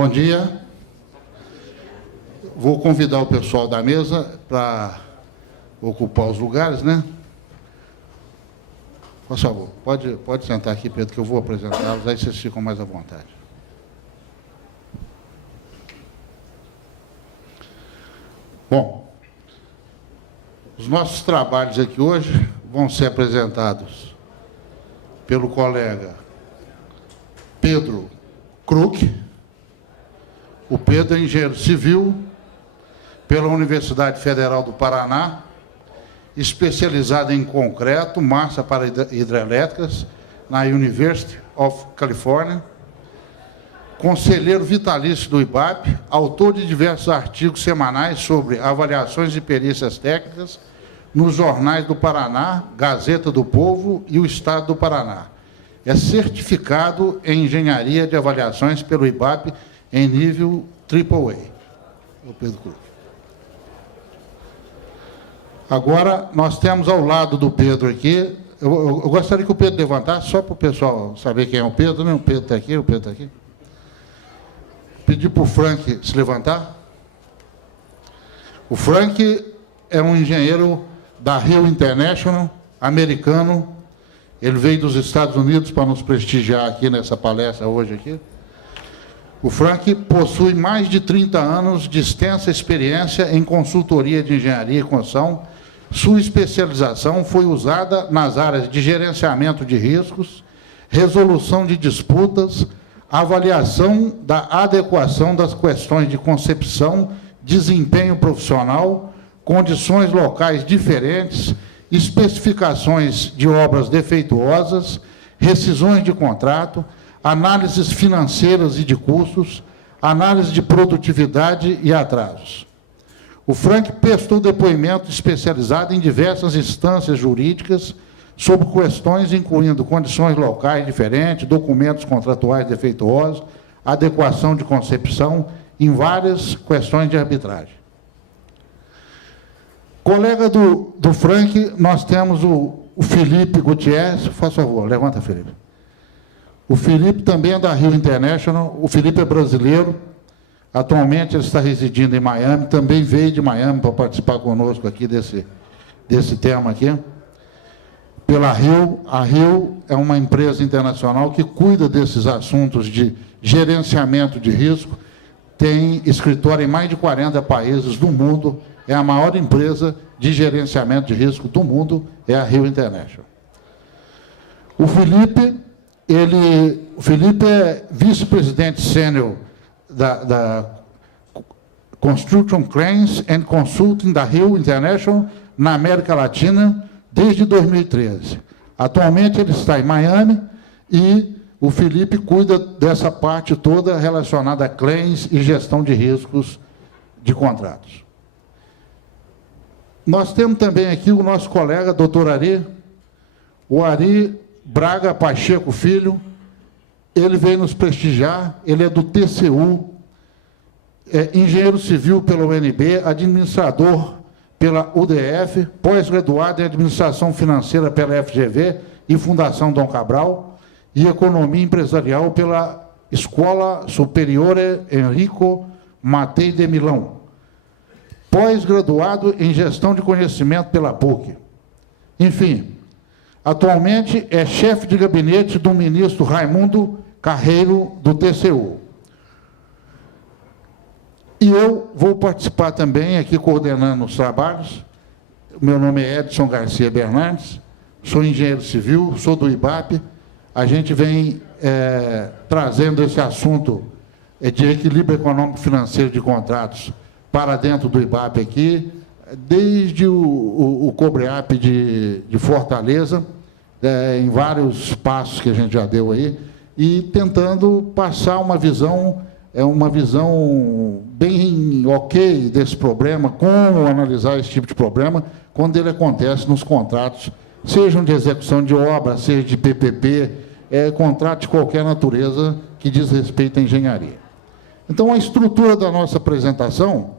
Bom dia. Vou convidar o pessoal da mesa para ocupar os lugares, né? Por favor, pode sentar aqui, Pedro, que eu vou apresentá-los, aí vocês ficam mais à vontade. Bom, os nossos trabalhos aqui hoje vão ser apresentados pelo colega Pedro Kruk. O Pedro é engenheiro civil pela Universidade Federal do Paraná, especializado em concreto, massa para hidrelétricas, na University of California, conselheiro vitalício do IBAP, autor de diversos artigos semanais sobre avaliações e perícias técnicas nos jornais do Paraná, Gazeta do Povo e o Estado do Paraná. É certificado em engenharia de avaliações pelo IBAP em nível AAA. O Pedro Cruz. Agora, nós temos ao lado do Pedro aqui, eu gostaria que o Pedro levantasse, só para o pessoal saber quem é o Pedro, né? O Pedro está aqui, o Pedro está aqui. Pedir para o Frank se levantar. O Frank é um engenheiro da Rio International, americano. Ele veio dos Estados Unidos para nos prestigiar aqui nessa palestra hoje aqui. O Frank possui mais de 30 anos de extensa experiência em consultoria de engenharia e construção. Sua especialização foi usada nas áreas de gerenciamento de riscos, resolução de disputas, avaliação da adequação das questões de concepção, desempenho profissional, condições locais diferentes, especificações de obras defeituosas, rescisões de contrato, análises financeiras e de custos, análise de produtividade e atrasos. O Frank prestou depoimento especializado em diversas instâncias jurídicas sobre questões incluindo condições locais diferentes, documentos contratuais defeituosos, adequação de concepção, em várias questões de arbitragem. Colega do Frank, nós temos o Felipe Gutierrez. Faz favor, levanta, Felipe. O Felipe também é da Rio International. O Felipe é brasileiro. Atualmente ele está residindo em Miami. Também veio de Miami para participar conosco aqui desse tema aqui. Pela Rio. A Rio é uma empresa internacional que cuida desses assuntos de gerenciamento de risco. Tem escritório em mais de 40 países do mundo. É a maior empresa de gerenciamento de risco do mundo, é a Rio International. O Felipe é vice-presidente sênior da Construction Cranes and Consulting da Rio International na América Latina desde 2013. Atualmente ele está em Miami e o Felipe cuida dessa parte toda relacionada a claims e gestão de riscos de contratos. Nós temos também aqui o nosso colega, doutor Ari, o Ari Braga Pacheco Filho. Ele veio nos prestigiar, ele é do TCU, é engenheiro civil pela UNB, administrador pela UDF, pós-graduado em administração financeira pela FGV e Fundação Dom Cabral, e economia empresarial pela Escola Superiore Enrico Mattei de Milão. Pós-graduado em gestão de conhecimento pela PUC. Enfim, atualmente é chefe de gabinete do ministro Raimundo Carreiro, do TCU. E eu vou participar também aqui coordenando os trabalhos. Meu nome é Edson Garcia Bernardes, sou engenheiro civil, sou do IBAP. A gente vem trazendo esse assunto de equilíbrio econômico financeiro de contratos para dentro do IBAP aqui, desde o COBREAP de Fortaleza, em vários passos que a gente já deu aí, e tentando passar uma visão bem ok desse problema, como analisar esse tipo de problema, quando ele acontece nos contratos, sejam de execução de obra, seja de PPP, contrato de qualquer natureza que diz respeito à engenharia. Então, a estrutura da nossa apresentação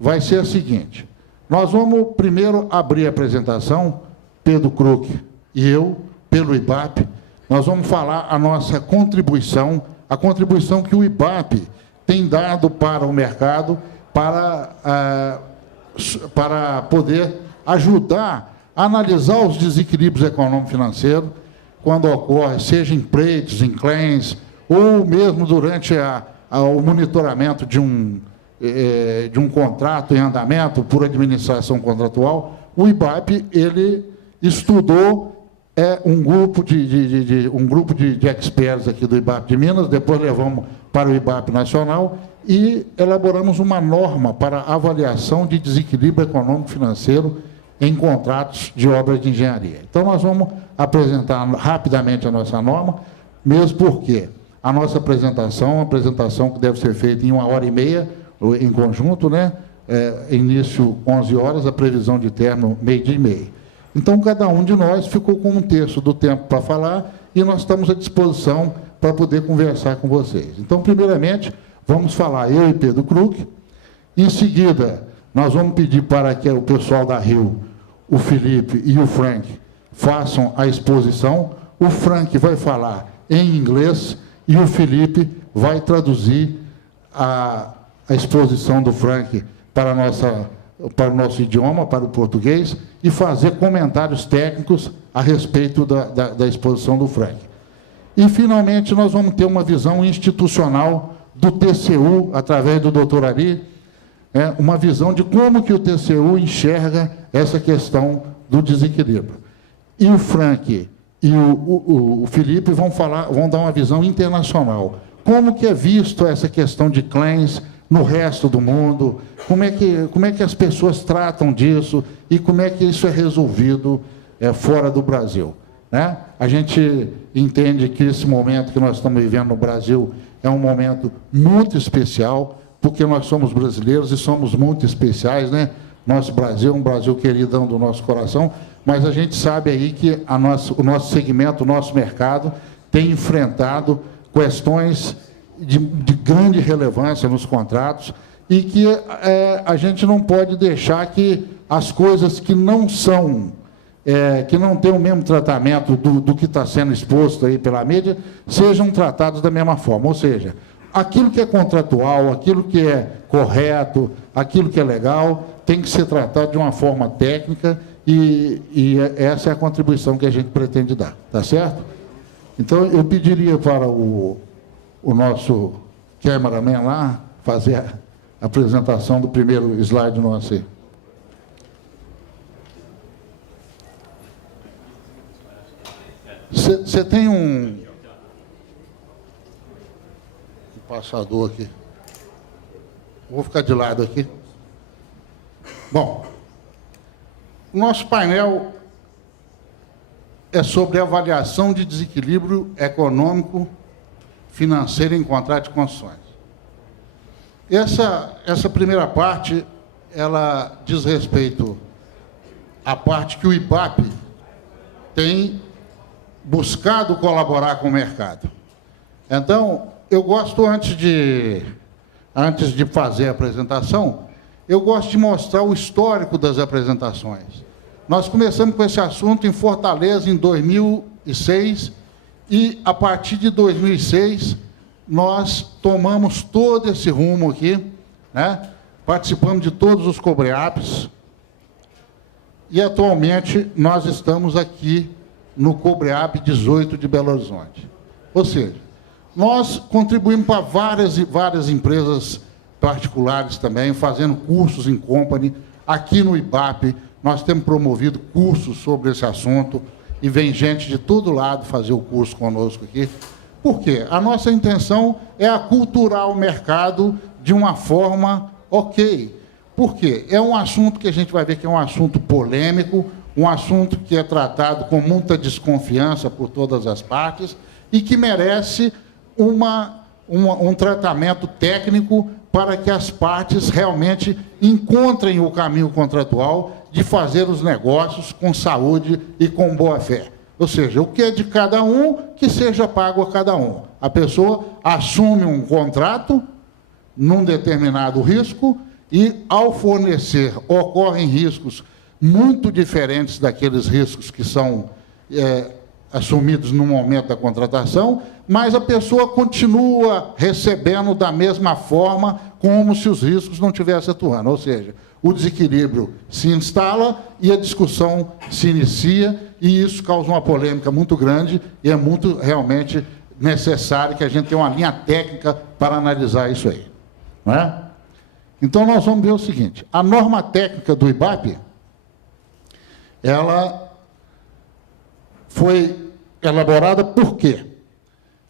vai ser a seguinte. Nós vamos primeiro abrir a apresentação, Pedro Kruk e eu, pelo IBAP. Nós vamos falar a nossa contribuição, a contribuição que o IBAP tem dado para o mercado para poder ajudar a analisar os desequilíbrios econômico-financeiros quando ocorre, seja em pleitos, em claims, ou mesmo durante o monitoramento de um contrato em andamento por administração contratual. O IBAP, ele estudou um grupo de experts aqui do IBAP de Minas, depois levamos para o IBAP Nacional e elaboramos uma norma para avaliação de desequilíbrio econômico-financeiro em contratos de obras de engenharia. Então, nós vamos apresentar rapidamente a nossa norma, mesmo porque a nossa apresentação é uma apresentação que deve ser feita em 1h30, em conjunto, né? Início 11 horas, a previsão de término 12h30. Então, cada um de nós ficou com um terço do tempo para falar e nós estamos à disposição para poder conversar com vocês. Então, primeiramente, vamos falar eu e Pedro Krug. Em seguida, nós vamos pedir para que o pessoal da Rio, o Felipe e o Frank, façam a exposição. O Frank vai falar em inglês e o Felipe vai traduzir a exposição do Frank para o nosso idioma, para o português, e fazer comentários técnicos a respeito da exposição do Frank. E, finalmente, nós vamos ter uma visão institucional do TCU, através do Dr. Ari, uma visão de como que o TCU enxerga essa questão do desequilíbrio. E o Frank e o Felipe vão dar uma visão internacional. Como que é visto essa questão de claims no resto do mundo, como é que as pessoas tratam disso e como é que isso é resolvido fora do Brasil, né? A gente entende que esse momento que nós estamos vivendo no Brasil é um momento muito especial, porque nós somos brasileiros e somos muito especiais, né? Nosso Brasil é um Brasil queridão do nosso coração, mas a gente sabe aí que o nosso segmento, o nosso mercado, tem enfrentado questões de grande relevância nos contratos e que a gente não pode deixar que as coisas que não são, que não têm o mesmo tratamento do que está sendo exposto aí pela mídia, sejam tratados da mesma forma. Ou seja, aquilo que é contratual, aquilo que é correto, aquilo que é legal, tem que ser tratado de uma forma técnica e essa é a contribuição que a gente pretende dar. Tá certo? Então, eu pediria para o nosso cameraman lá fazer a apresentação do primeiro slide nosso aí. Você tem um passador aqui. Vou ficar de lado aqui. Bom, o nosso painel é sobre avaliação de desequilíbrio econômico financeiro em contrato de concessões. Essa primeira parte, ela diz respeito à parte que o IBAP tem buscado colaborar com o mercado. Então, eu gosto, antes de fazer a apresentação, eu gosto de mostrar o histórico das apresentações. Nós começamos com esse assunto em Fortaleza em 2006, e, a partir de 2006, nós tomamos todo esse rumo aqui, né? Participamos de todos os COBREAPs, e, atualmente, nós estamos aqui no COBREAP 18 de Belo Horizonte. Ou seja, nós contribuímos para várias empresas particulares também, fazendo cursos em company. Aqui no IBAP, nós temos promovido cursos sobre esse assunto, e vem gente de todo lado fazer o curso conosco aqui. Por quê? A nossa intenção é aculturar o mercado de uma forma ok. Por quê? É um assunto que a gente vai ver que é um assunto polêmico, um assunto que é tratado com muita desconfiança por todas as partes e que merece um tratamento técnico para que as partes realmente encontrem o caminho contratual de fazer os negócios com saúde e com boa-fé. Ou seja, o que é de cada um, que seja pago a cada um. A pessoa assume um contrato num determinado risco e, ao fornecer, ocorrem riscos muito diferentes daqueles riscos que são assumidos no momento da contratação, mas a pessoa continua recebendo da mesma forma, como se os riscos não estivessem atuando. Ou seja, o desequilíbrio se instala e a discussão se inicia, e isso causa uma polêmica muito grande, e é muito realmente necessário que a gente tenha uma linha técnica para analisar isso aí. Não é? Então, nós vamos ver o seguinte: a norma técnica do IBAP, ela foi elaborada por quê?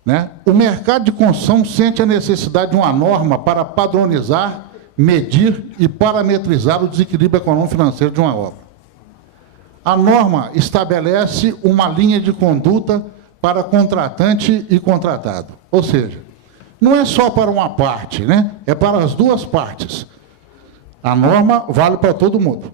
Né? O mercado de construção sente a necessidade de uma norma para padronizar, medir e parametrizar o desequilíbrio econômico-financeiro de uma obra. A norma estabelece uma linha de conduta para contratante e contratado. Ou seja, não é só para uma parte, né? É para as duas partes. A norma vale para todo mundo.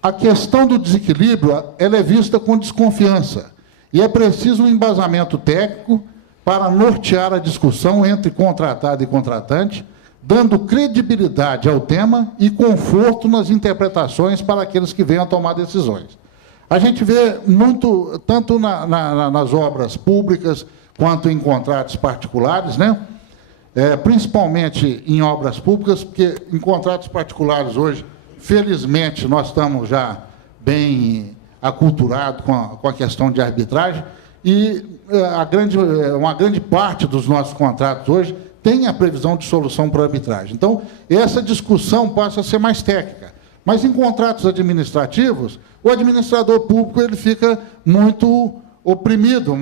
A questão do desequilíbrio, ela é vista com desconfiança, e é preciso um embasamento técnico para nortear a discussão entre contratado e contratante, dando credibilidade ao tema e conforto nas interpretações para aqueles que venham a tomar decisões. A gente vê muito, tanto nas obras públicas, quanto em contratos particulares, né? Principalmente em obras públicas, porque em contratos particulares hoje, felizmente, nós estamos já bem aculturados com a questão de arbitragem, e uma grande parte dos nossos contratos hoje tem a previsão de solução por arbitragem. Então, essa discussão passa a ser mais técnica. Mas em contratos administrativos, o administrador público ele fica muito oprimido,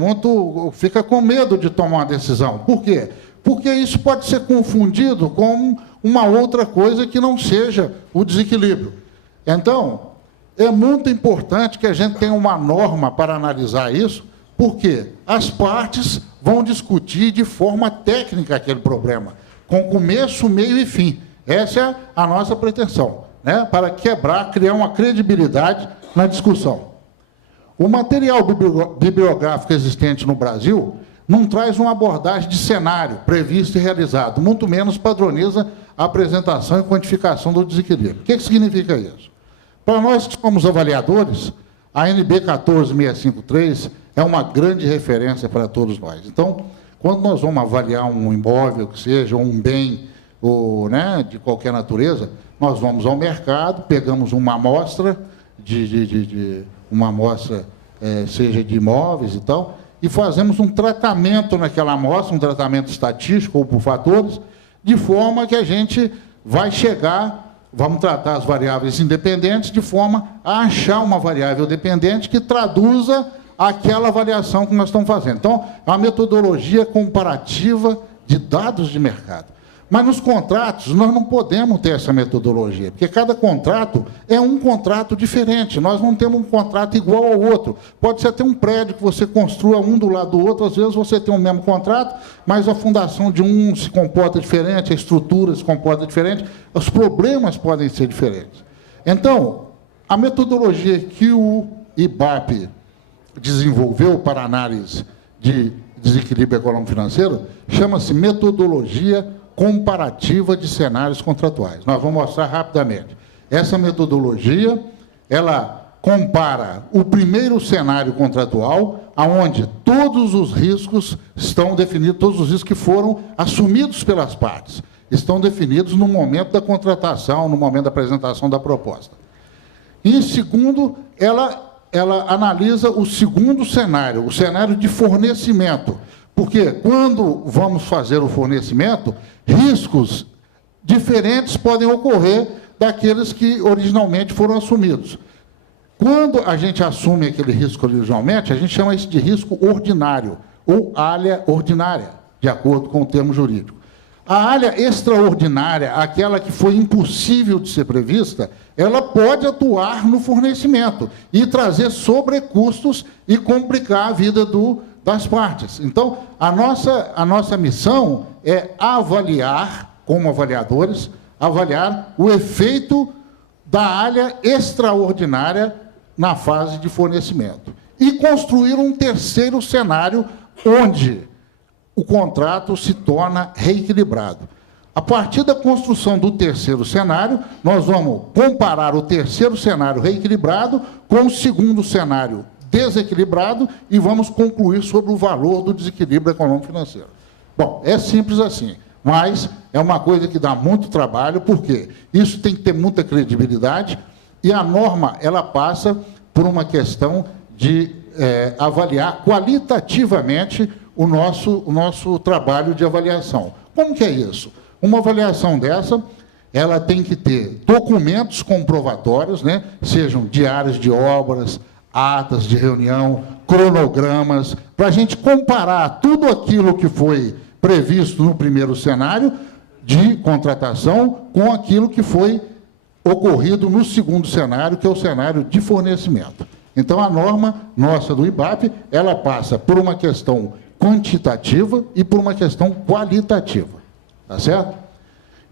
fica com medo de tomar uma decisão. Por quê? Porque isso pode ser confundido com uma outra coisa que não seja o desequilíbrio. Então, é muito importante que a gente tenha uma norma para analisar isso, porque as partes vão discutir de forma técnica aquele problema, com começo, meio e fim. Essa é a nossa pretensão, né? Para criar uma credibilidade na discussão. O material bibliográfico existente no Brasil não traz uma abordagem de cenário previsto e realizado, muito menos padroniza a apresentação e quantificação do desequilíbrio. O que significa isso? Para nós que somos avaliadores, a NB 14653 é uma grande referência para todos nós. Então, quando nós vamos avaliar um imóvel, que seja um bem né, de qualquer natureza, nós vamos ao mercado, pegamos uma amostra, seja de imóveis e tal, e fazemos um tratamento naquela amostra, um tratamento estatístico ou por fatores, de forma que a gente vai chegar, vamos tratar as variáveis independentes, de forma a achar uma variável dependente que traduza aquela avaliação que nós estamos fazendo. Então, é uma metodologia comparativa de dados de mercado. Mas nos contratos, nós não podemos ter essa metodologia, porque cada contrato é um contrato diferente. Nós não temos um contrato igual ao outro. Pode ser até um prédio que você construa um do lado do outro, às vezes você tem o mesmo contrato, mas a fundação de um se comporta diferente, a estrutura se comporta diferente, os problemas podem ser diferentes. Então, a metodologia que o IBAP desenvolveu para análise de desequilíbrio econômico-financeiro chama-se metodologia comparativa de cenários contratuais. Nós vamos mostrar rapidamente. Essa metodologia, ela compara o primeiro cenário contratual, aonde todos os riscos estão definidos, todos os riscos que foram assumidos pelas partes, estão definidos no momento da contratação, no momento da apresentação da proposta. E, em segundo, ela analisa o segundo cenário, o cenário de fornecimento, porque quando vamos fazer o fornecimento, riscos diferentes podem ocorrer daqueles que originalmente foram assumidos. Quando a gente assume aquele risco originalmente, a gente chama isso de risco ordinário, ou alha ordinária, de acordo com o termo jurídico. A alha extraordinária, aquela que foi impossível de ser prevista, ela pode atuar no fornecimento e trazer sobrecustos e complicar a vida das partes. Então, a nossa missão é avaliar, como avaliadores, avaliar o efeito da alha extraordinária na fase de fornecimento. E construir um terceiro cenário onde o contrato se torna reequilibrado. A partir da construção do terceiro cenário, nós vamos comparar o terceiro cenário reequilibrado com o segundo cenário desequilibrado e vamos concluir sobre o valor do desequilíbrio econômico-financeiro. Bom, é simples assim, mas é uma coisa que dá muito trabalho, porque isso tem que ter muita credibilidade e a norma ela passa por uma questão de avaliar qualitativamente o nosso trabalho de avaliação. Como que é isso? Uma avaliação dessa, ela tem que ter documentos comprovatórios, né? Sejam diários de obras, atas de reunião, cronogramas, para a gente comparar tudo aquilo que foi previsto no primeiro cenário de contratação com aquilo que foi ocorrido no segundo cenário, que é o cenário de fornecimento. Então, a norma nossa do IBAP, ela passa por uma questão quantitativa e por uma questão qualitativa. Tá certo?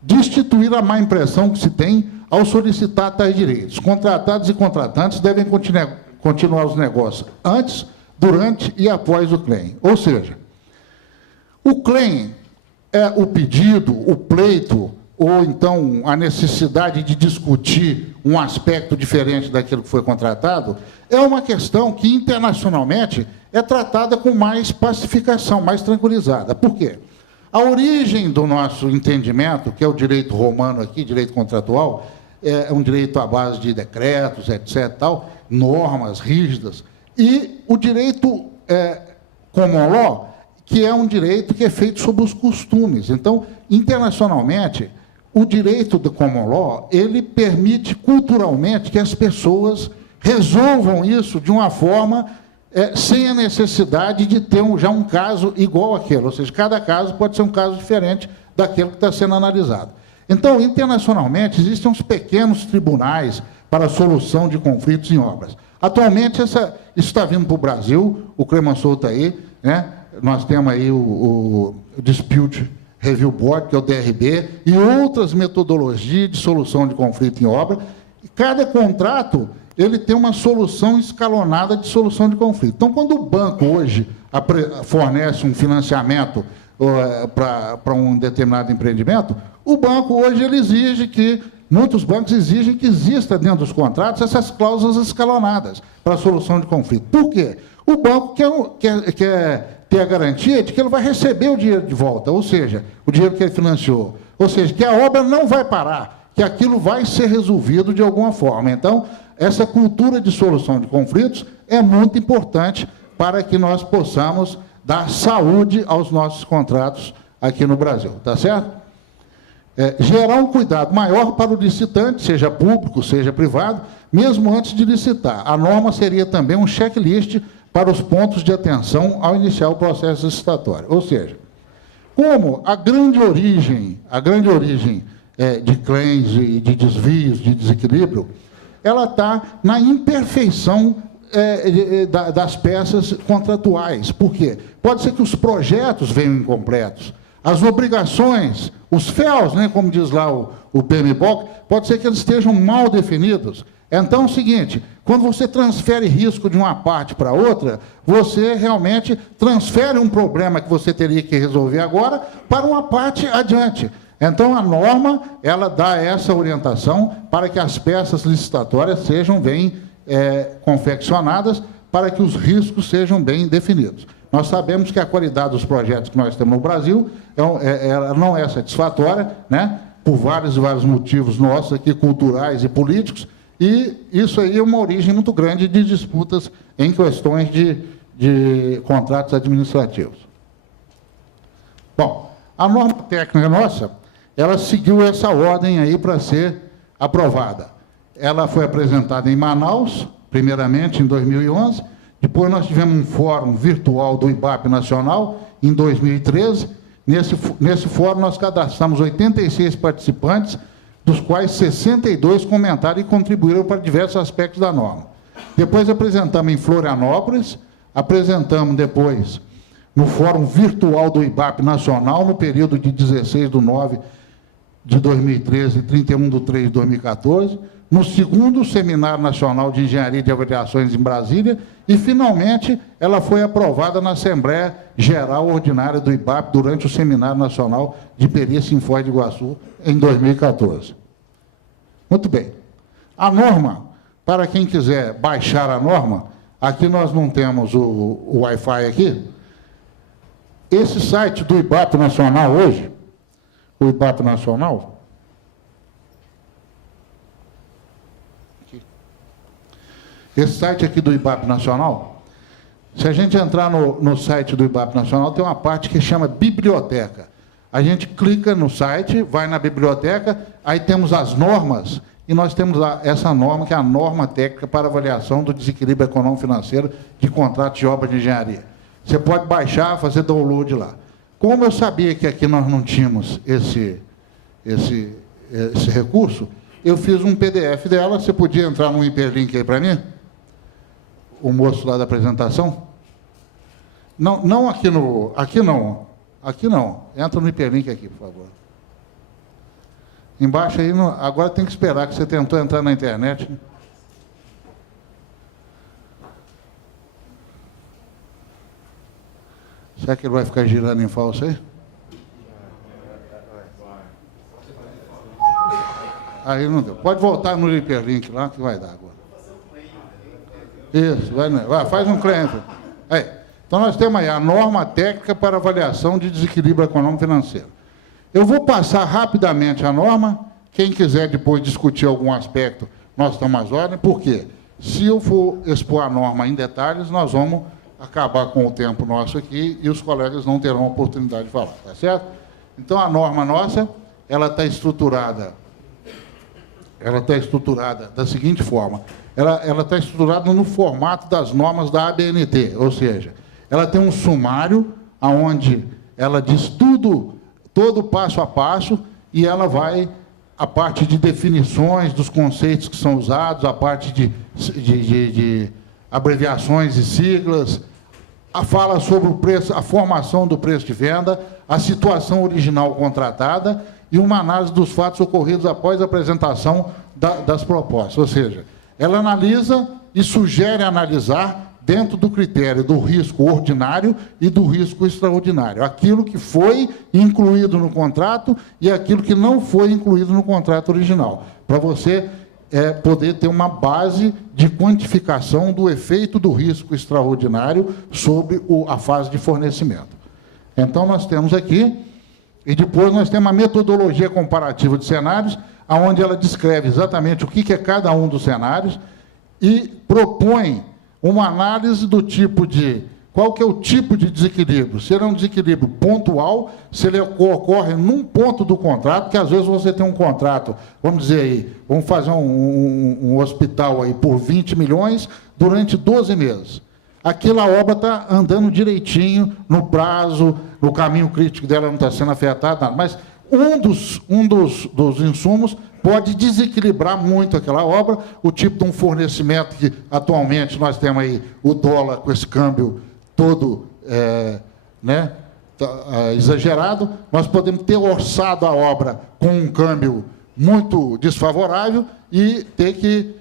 Destituir a má impressão que se tem ao solicitar tais direitos. Contratados e contratantes devem continuar os negócios antes, durante e após o claim. Ou seja, o claim é o pedido, o pleito, ou então a necessidade de discutir um aspecto diferente daquilo que foi contratado, é uma questão que internacionalmente é tratada com mais pacificação, mais tranquilizada. Por quê? A origem do nosso entendimento, que é o direito romano aqui, direito contratual, é um direito à base de decretos, etc., tal, normas rígidas, e o direito common law, que é um direito que é feito sobre os costumes. Então, internacionalmente, o direito do common law, ele permite culturalmente que as pessoas resolvam isso de uma forma sem a necessidade de ter já um caso igual àquele, ou seja, cada caso pode ser um caso diferente daquele que está sendo analisado. Então, internacionalmente, existem uns pequenos tribunais para a solução de conflitos em obras. Atualmente, isso está vindo para o Brasil, o Clemenceau está aí, né? Nós temos aí o Dispute Review Board, que é o DRB, e outras metodologias de solução de conflito em obra. E cada contrato ele tem uma solução escalonada de solução de conflito. Então, quando o banco hoje fornece um financiamento para um determinado empreendimento, o banco hoje ele exige que, muitos bancos exigem que exista dentro dos contratos essas cláusulas escalonadas para a solução de conflito. Por quê? O banco quer ter a garantia de que ele vai receber o dinheiro de volta, ou seja, o dinheiro que ele financiou. Ou seja, que a obra não vai parar, que aquilo vai ser resolvido de alguma forma. Então, essa cultura de solução de conflitos é muito importante para que nós possamos dar saúde aos nossos contratos aqui no Brasil. Tá certo? Gerar um cuidado maior para o licitante, seja público, seja privado, mesmo antes de licitar. A norma seria também um checklist para os pontos de atenção ao iniciar o processo licitatório. Ou seja, como a grande origem de claims e de desvios, de desequilíbrio, ela está na imperfeição das peças contratuais. Por quê? Pode ser que os projetos venham incompletos, as obrigações, os FELs, né, como diz lá o PMBOK, pode ser que eles estejam mal definidos. Então é o seguinte, quando você transfere risco de uma parte para outra, você realmente transfere um problema que você teria que resolver agora para uma parte adiante. Então, a norma, ela dá essa orientação para que as peças licitatórias sejam bem confeccionadas, para que os riscos sejam bem definidos. Nós sabemos que a qualidade dos projetos que nós temos no Brasil ela não é satisfatória, né, por vários e vários motivos nossos aqui, culturais e políticos, e isso aí é uma origem muito grande de disputas em questões de contratos administrativos. Bom, a norma técnica nossa, ela seguiu essa ordem aí para ser aprovada. Ela foi apresentada em Manaus, primeiramente em 2011, depois nós tivemos um fórum virtual do IBAP Nacional, em 2013. Nesse fórum nós cadastramos 86 participantes, dos quais 62 comentaram e contribuíram para diversos aspectos da norma. Depois apresentamos em Florianópolis, apresentamos depois no Fórum Virtual do IBAP Nacional, no período de 16/9/2013 e 31/3/2014, no segundo Seminário Nacional de Engenharia de Avaliações em Brasília, e, finalmente, ela foi aprovada na Assembleia Geral Ordinária do IBAP durante o Seminário Nacional de Perícia em Foz do Iguaçu, em 2014. Muito bem. A norma, para quem quiser baixar a Aqui nós não temos o Wi-Fi aqui. Esse site do IBAP Nacional hoje, o IBAP Nacional, esse site aqui do IBAP Nacional, se a gente entrar no site do IBAP Nacional, tem uma parte que chama Biblioteca. A gente clica no site, vai na biblioteca, aí temos as normas, e nós temos lá essa norma, que é a norma técnica para avaliação do desequilíbrio econômico-financeiro de contratos de obra de engenharia. Você pode baixar, fazer download lá. Como eu sabia que aqui nós não tínhamos esse recurso, eu fiz um PDF dela. Você podia entrar no hiperlink aí para mim? O moço lá da apresentação? Não aqui no... Aqui não. Aqui não. Entra no hiperlink aqui, por favor. Embaixo aí, agora tem que esperar, que você tentou entrar na internet. Né? Será que ele vai ficar girando em falso aí? Aí não deu. Pode voltar no hiperlink lá, que vai dar agora. Isso, vai, faz um cliente. Aí. Então, nós temos aí a norma técnica para avaliação de desequilíbrio econômico-financeiro. Eu vou passar rapidamente a norma. Quem quiser depois discutir algum aspecto, nós estamos às ordens. Por quê? Se eu for expor a norma em detalhes, nós vamos acabar com o tempo nosso aqui e os colegas não terão oportunidade de falar, tá certo? Então, a norma nossa, ela está estruturada da seguinte forma. Ela está estruturada no formato das normas da ABNT, ou seja, ela tem um sumário onde ela diz tudo, todo passo a passo, e ela vai, a parte de definições dos conceitos que são usados, a parte de abreviações e siglas, fala sobre o preço, a formação do preço de venda, a situação original contratada e uma análise dos fatos ocorridos após a apresentação das propostas. Ou seja, ela analisa e sugere analisar dentro do critério do risco ordinário e do risco extraordinário. Aquilo que foi incluído no contrato e aquilo que não foi incluído no contrato original. Para você poder ter uma base de quantificação do efeito do risco extraordinário sobre a fase de fornecimento. Então, nós temos aqui, e depois nós temos a metodologia comparativa de cenários, onde ela descreve exatamente o que é cada um dos cenários e propõe uma análise do tipo de... Qual que é o tipo de desequilíbrio? Se ele é um desequilíbrio pontual, se ele ocorre num ponto do contrato, que às vezes você tem um contrato, vamos dizer aí, vamos fazer um hospital aí por 20 milhões durante 12 meses. Aquela obra está andando direitinho, no prazo, no caminho crítico dela não está sendo afetado, nada. Mas um dos insumos pode desequilibrar muito aquela obra, o tipo de um fornecimento que atualmente nós temos aí o dólar com esse câmbio todo exagerado, nós podemos ter orçado a obra com um câmbio muito desfavorável e ter que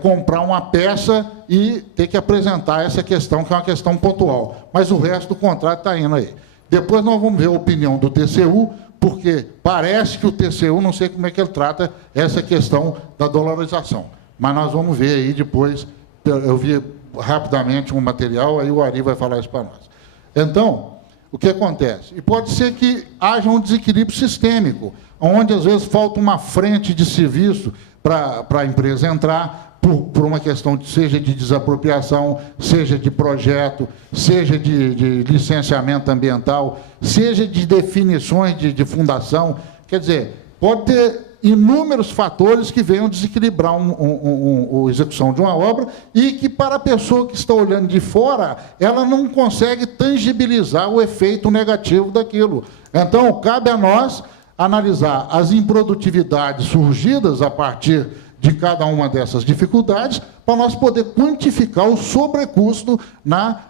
comprar uma peça e ter que apresentar essa questão, que é uma questão pontual. Mas o resto do contrato está indo aí. Depois nós vamos ver a opinião do TCU, porque parece que o TCU, não sei como é que ele trata essa questão da dolarização. Mas nós vamos ver aí depois, eu vi rapidamente um material, aí o Ari vai falar isso para nós. Então, o que acontece? E pode ser que haja um desequilíbrio sistêmico, onde às vezes falta uma frente de serviço para a empresa entrar, por uma questão, seja de desapropriação, seja de projeto, seja de licenciamento ambiental, seja de definições de fundação. Quer dizer, pode ter inúmeros fatores que venham desequilibrar a execução de uma obra e que, para a pessoa que está olhando de fora, ela não consegue tangibilizar o efeito negativo daquilo. Então, cabe a nós analisar as improdutividades surgidas a partir de cada uma dessas dificuldades, para nós poder quantificar o sobrecusto na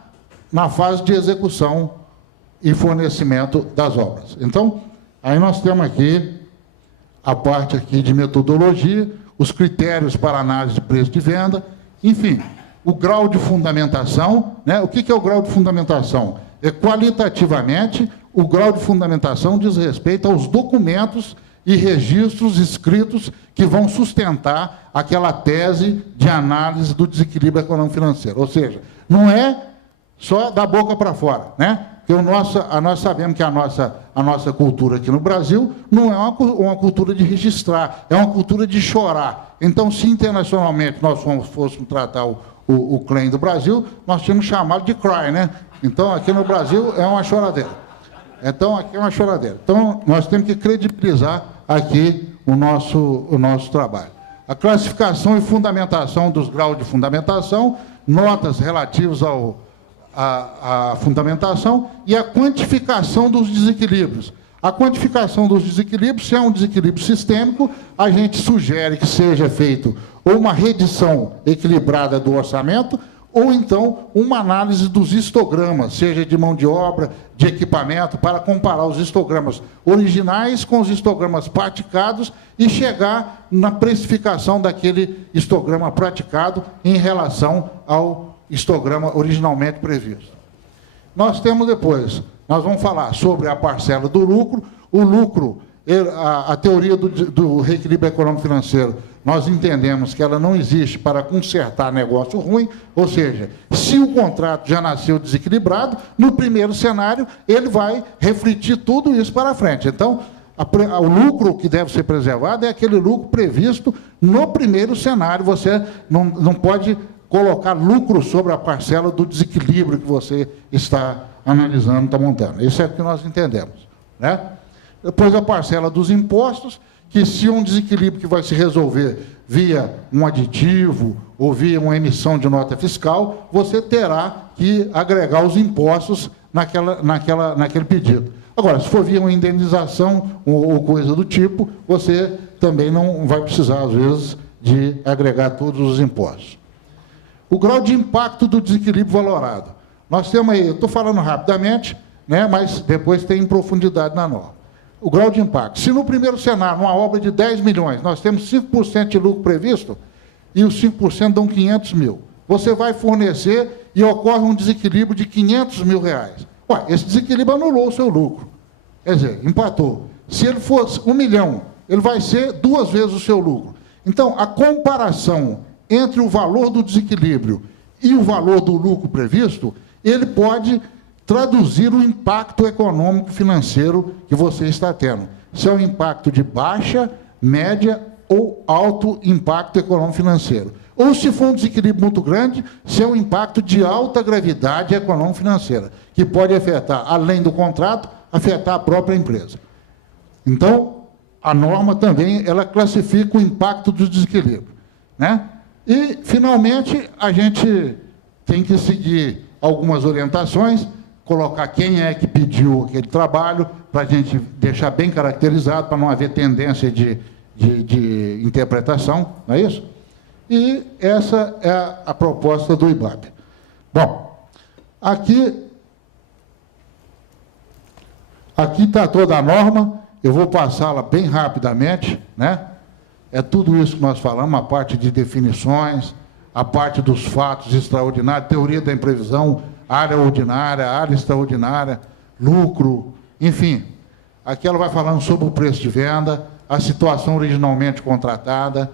fase de execução e fornecimento das obras. Então, aí nós temos aqui a parte aqui de metodologia, os critérios para análise de preço de venda, enfim, o grau de fundamentação, né? O que é o grau de fundamentação? Qualitativamente, o grau de fundamentação diz respeito aos documentos e registros escritos que vão sustentar aquela tese de análise do desequilíbrio econômico-financeiro. Ou seja, não é só da boca para fora, né? Porque nós sabemos que a nossa cultura aqui no Brasil não é uma cultura de registrar, é uma cultura de chorar. Então, se internacionalmente nós fôssemos tratar o claim do Brasil, nós tínhamos chamado de cry, né? Então, aqui no Brasil é uma choradeira. Então, nós temos que credibilizar aqui o nosso trabalho. A classificação e fundamentação dos graus de fundamentação, notas relativas à fundamentação e a quantificação dos desequilíbrios. A quantificação dos desequilíbrios, se é um desequilíbrio sistêmico, a gente sugere que seja feito ou uma redição equilibrada do orçamento, ou então uma análise dos histogramas, seja de mão de obra, de equipamento, para comparar os histogramas originais com os histogramas praticados e chegar na precificação daquele histograma praticado em relação ao histograma originalmente previsto. Nós temos depois, nós vamos falar sobre a parcela do lucro. O lucro, a teoria do reequilíbrio econômico-financeiro, nós entendemos que ela não existe para consertar negócio ruim, ou seja, se o contrato já nasceu desequilibrado, no primeiro cenário, ele vai refletir tudo isso para frente. Então, o lucro que deve ser preservado é aquele lucro previsto no primeiro cenário. Você não pode colocar lucro sobre a parcela do desequilíbrio que você está analisando, está montando. Isso é o que nós entendemos, né? Depois a parcela dos impostos, que se um desequilíbrio que vai se resolver via um aditivo ou via uma emissão de nota fiscal, você terá que agregar os impostos naquele pedido. Agora, se for via uma indenização ou coisa do tipo, você também não vai precisar, às vezes, de agregar todos os impostos. O grau de impacto do desequilíbrio valorado. Nós temos aí, eu estou falando rapidamente, né, mas depois tem em profundidade na norma. O grau de impacto. Se no primeiro cenário, numa obra de 10 milhões, nós temos 5% de lucro previsto, e os 5% dão 500 mil. Você vai fornecer e ocorre um desequilíbrio de 500 mil reais. Ué, esse desequilíbrio anulou o seu lucro. Quer dizer, empatou. Se ele fosse 1 milhão, ele vai ser 2 vezes o seu lucro. Então, a comparação entre o valor do desequilíbrio e o valor do lucro previsto, ele pode traduzir o impacto econômico e financeiro que você está tendo. Se é um impacto de baixa, média ou alto impacto econômico financeiro. Ou, se for um desequilíbrio muito grande, se é um impacto de alta gravidade econômico financeira, que pode afetar, além do contrato, afetar a própria empresa. Então, a norma também, ela classifica o impacto do desequilíbrio, né? E, finalmente, a gente tem que seguir algumas orientações, colocar quem é que pediu aquele trabalho, para a gente deixar bem caracterizado, para não haver tendência de interpretação, não é isso? E essa é a proposta do IBAB. Bom, aqui está toda a norma, eu vou passá-la bem rapidamente, né? É tudo isso que nós falamos, a parte de definições, a parte dos fatos extraordinários, teoria da imprevisão, área ordinária, área extraordinária, lucro, enfim. Aqui ela vai falando sobre o preço de venda, a situação originalmente contratada,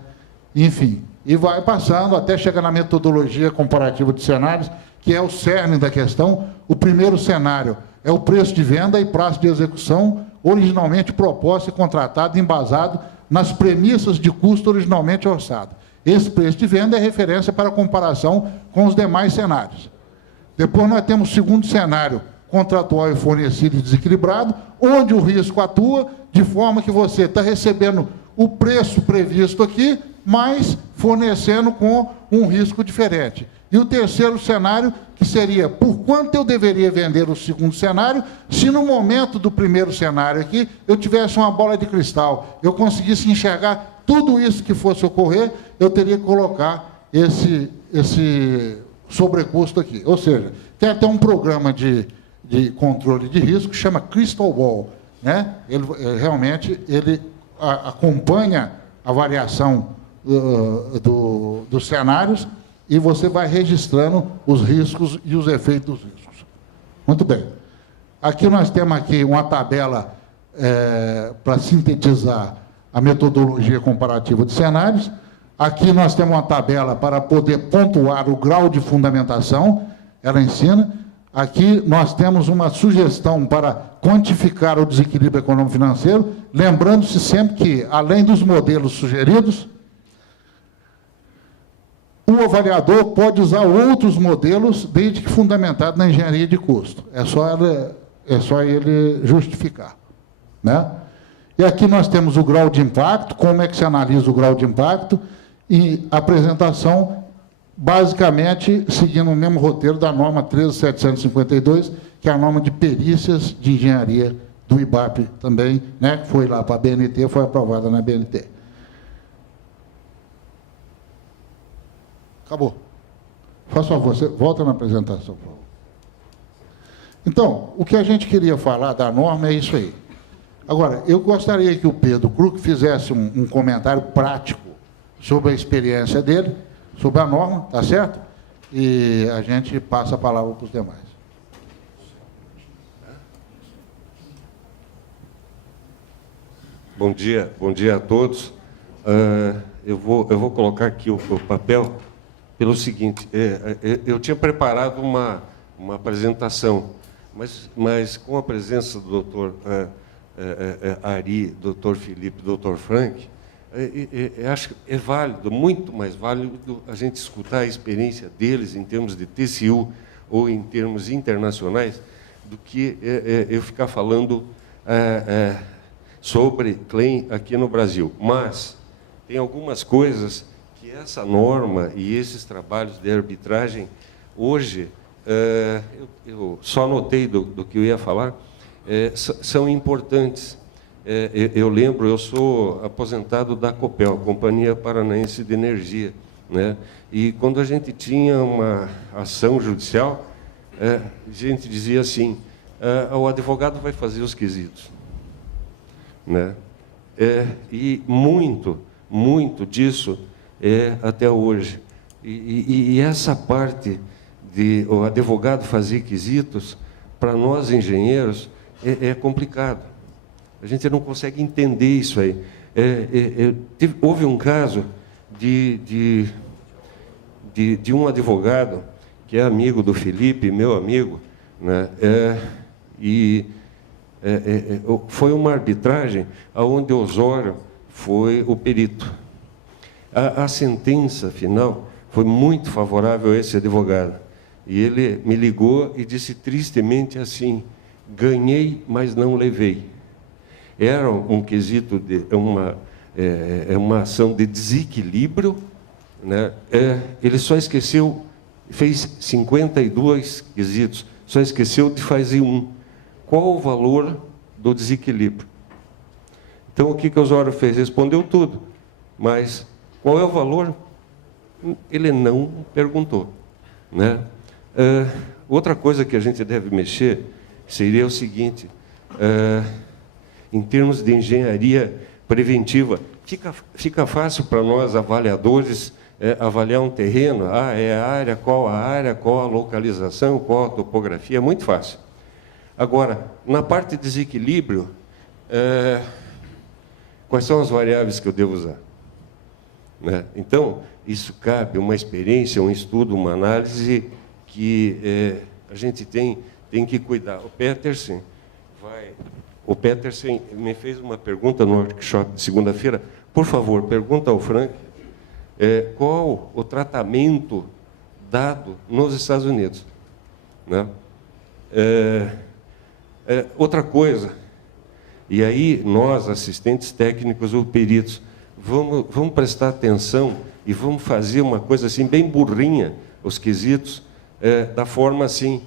enfim. E vai passando até chegar na metodologia comparativa de cenários, que é o cerne da questão. O primeiro cenário é o preço de venda e prazo de execução originalmente proposto e contratado, embasado nas premissas de custo originalmente orçado. Esse preço de venda é referência para comparação com os demais cenários. Depois nós temos o segundo cenário, contratual e fornecido e desequilibrado, onde o risco atua de forma que você está recebendo o preço previsto aqui, mas fornecendo com um risco diferente. E o terceiro cenário, que seria por quanto eu deveria vender o segundo cenário, se no momento do primeiro cenário aqui eu tivesse uma bola de cristal, eu conseguisse enxergar tudo isso que fosse ocorrer, eu teria que colocar esse sobrecusto aqui. Ou seja, tem até um programa de controle de risco que chama Crystal Ball, né? Ele realmente acompanha a variação dos cenários e você vai registrando os riscos e os efeitos dos riscos. Muito bem. Aqui nós temos aqui uma tabela para sintetizar a metodologia comparativa de cenários. Aqui nós temos uma tabela para poder pontuar o grau de fundamentação, ela ensina. Aqui nós temos uma sugestão para quantificar o desequilíbrio econômico-financeiro, lembrando-se sempre que, além dos modelos sugeridos, o avaliador pode usar outros modelos, desde que fundamentado na engenharia de custo. É só ele justificar, né? E aqui nós temos o grau de impacto, como é que se analisa o grau de impacto, e a apresentação, basicamente, seguindo o mesmo roteiro da norma 13752, que é a norma de perícias de engenharia do IBAP também, né, que foi lá para a BNT, foi aprovada na BNT. Acabou. Faça favor, você volta na apresentação, por favor. Então, o que a gente queria falar da norma é isso aí. Agora, eu gostaria que o Pedro Krug fizesse um comentário prático sobre a experiência dele, sobre a norma, tá certo? E a gente passa a palavra para os demais. Bom dia a todos. Eu vou colocar aqui o papel pelo seguinte: eu tinha preparado uma apresentação, mas com a presença do doutor Ari, doutor Felipe, doutor Frank, acho que é válido, muito mais válido a gente escutar a experiência deles em termos de TCU ou em termos internacionais, do que eu ficar falando sobre claim aqui no Brasil. Mas tem algumas coisas que essa norma e esses trabalhos de arbitragem, hoje, eu só notei do que eu ia falar, são importantes. Eu lembro, eu sou aposentado da Copel, Companhia Paranaense de Energia, né? E quando a gente tinha uma ação judicial, a gente dizia assim: o advogado vai fazer os quesitos, né? E muito disso até hoje. E essa parte de o advogado fazer quesitos, para nós engenheiros, é complicado. A gente não consegue entender isso aí. Houve um caso de um advogado que é amigo do Felipe, meu amigo, né? Foi uma arbitragem onde Osório foi o perito. A sentença final foi muito favorável a esse advogado. E ele me ligou e disse tristemente assim: ganhei, mas não levei. Era um quesito, uma ação de desequilíbrio, né? Ele só esqueceu, fez 52 quesitos, só esqueceu de fazer um. Qual o valor do desequilíbrio? Então, o que o Osório fez? Respondeu tudo, mas qual é o valor? Ele não perguntou, né? Outra coisa que a gente deve mexer seria o seguinte: em termos de engenharia preventiva, fica fácil para nós, avaliadores, avaliar um terreno. É a área, qual a localização, qual a topografia, é muito fácil. Agora, na parte de desequilíbrio, quais são as variáveis que eu devo usar? Né? Então, isso cabe uma experiência, um estudo, uma análise que a gente tem que cuidar. O Petersen me fez uma pergunta no workshop de segunda-feira. Por favor, pergunta ao Frank qual o tratamento dado nos Estados Unidos, né? Outra coisa, e aí nós, assistentes técnicos ou peritos, vamos prestar atenção e vamos fazer uma coisa assim, bem burrinha, os quesitos, da forma assim,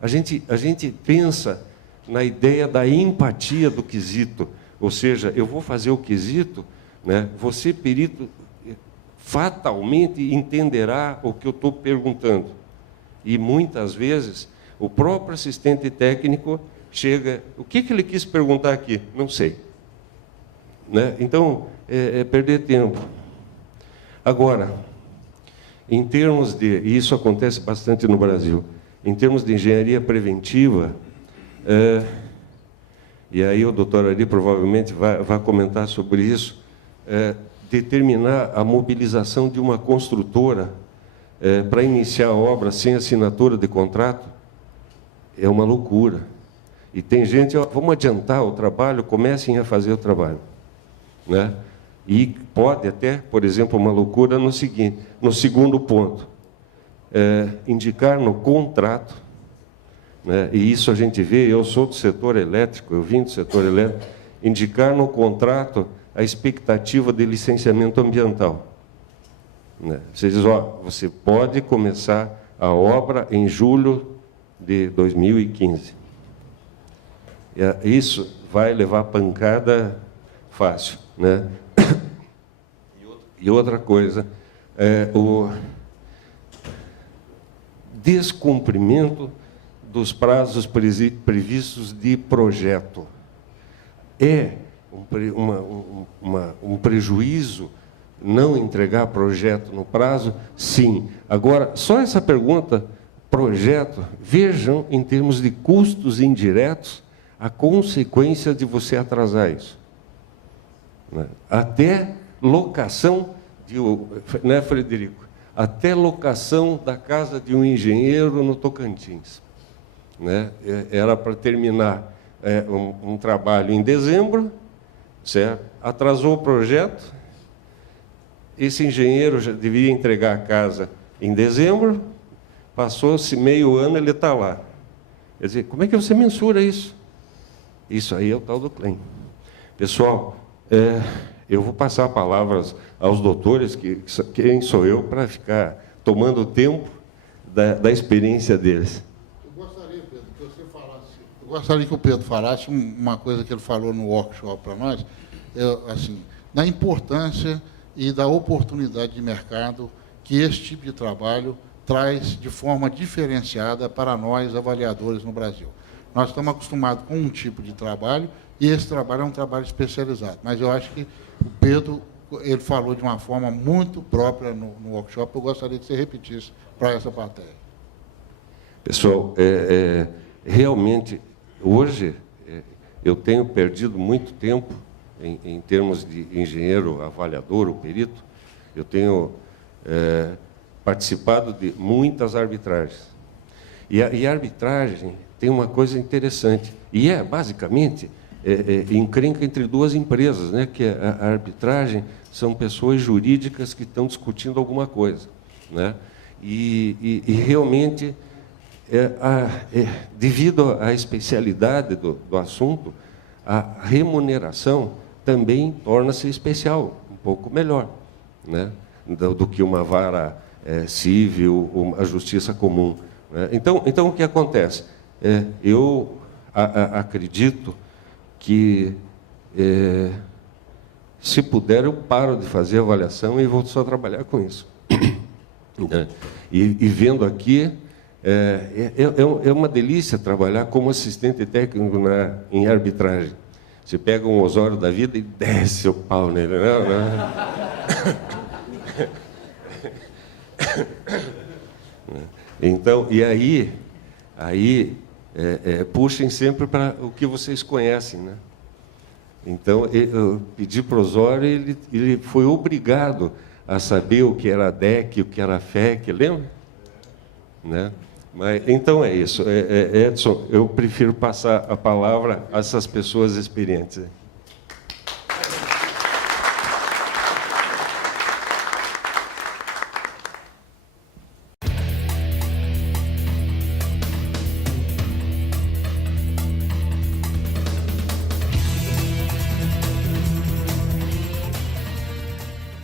a gente pensa na ideia da empatia do quesito, ou seja, eu vou fazer o quesito, né? Você, perito, fatalmente entenderá o que eu estou perguntando. E muitas vezes o próprio assistente técnico chega, o que ele quis perguntar aqui? Não sei, né? Então, perder tempo. Agora, em termos de, e isso acontece bastante no Brasil, em termos de engenharia preventiva, e aí o doutor Ari provavelmente vai comentar sobre isso, determinar a mobilização de uma construtora para iniciar a obra sem assinatura de contrato é uma loucura. E tem gente, ó, vamos adiantar o trabalho, comecem a fazer o trabalho, né? E pode até, por exemplo, uma loucura no seguinte, no segundo ponto, indicar no contrato, né? E isso a gente vê, eu sou do setor elétrico, eu vim do setor elétrico, indicar no contrato a expectativa de licenciamento ambiental, né? Você diz, ó, você pode começar a obra em julho de 2015. Isso vai levar pancada fácil, né? E outra coisa, o descumprimento dos prazos previstos de projeto. É um prejuízo não entregar projeto no prazo? Sim. Agora, só essa pergunta, projeto, vejam em termos de custos indiretos a consequência de você atrasar isso, né? Até locação, né, Frederico? Até locação da casa de um engenheiro no Tocantins, né? Era para terminar um trabalho em dezembro, certo? Atrasou o projeto, esse engenheiro já devia entregar a casa em dezembro, passou-se meio ano, ele está lá. Quer dizer, como é que você mensura isso? Isso aí é o tal do claim. Pessoal, eu vou passar palavras aos doutores, quem sou eu para ficar tomando tempo da experiência deles. Eu gostaria, Pedro, que você falasse. Eu gostaria que o Pedro falasse uma coisa que ele falou no workshop para nós, assim, da importância e da oportunidade de mercado que esse tipo de trabalho traz de forma diferenciada para nós, avaliadores no Brasil. Nós estamos acostumados com um tipo de trabalho e esse trabalho é um trabalho especializado. Mas eu acho que o Pedro, ele falou de uma forma muito própria no workshop. Eu gostaria que você repetisse para essa plateia. Pessoal, realmente, hoje, eu tenho perdido muito tempo em termos de engenheiro, avaliador, ou perito. Eu tenho participado de muitas arbitragens. E a arbitragem tem uma coisa interessante, e basicamente, encrenca entre duas empresas, né? Que a arbitragem são pessoas jurídicas que estão discutindo alguma coisa, né? E realmente, devido à especialidade do assunto, a remuneração também torna-se especial, um pouco melhor, né? Do que uma vara civil ou a justiça comum, né? Então, o que acontece? Eu acredito que, se puder, eu paro de fazer avaliação e vou só trabalhar com isso. E vendo aqui, é uma delícia trabalhar como assistente técnico em arbitragem. Você pega um Osório da vida e desce o pau nele, né? Então, e aí puxem sempre para o que vocês conhecem, né? Então, eu pedi para o Osório, ele foi obrigado a saber o que era DEC, o que era FEC, lembra? Né? Mas, então é isso. Edson, eu prefiro passar a palavra a essas pessoas experientes.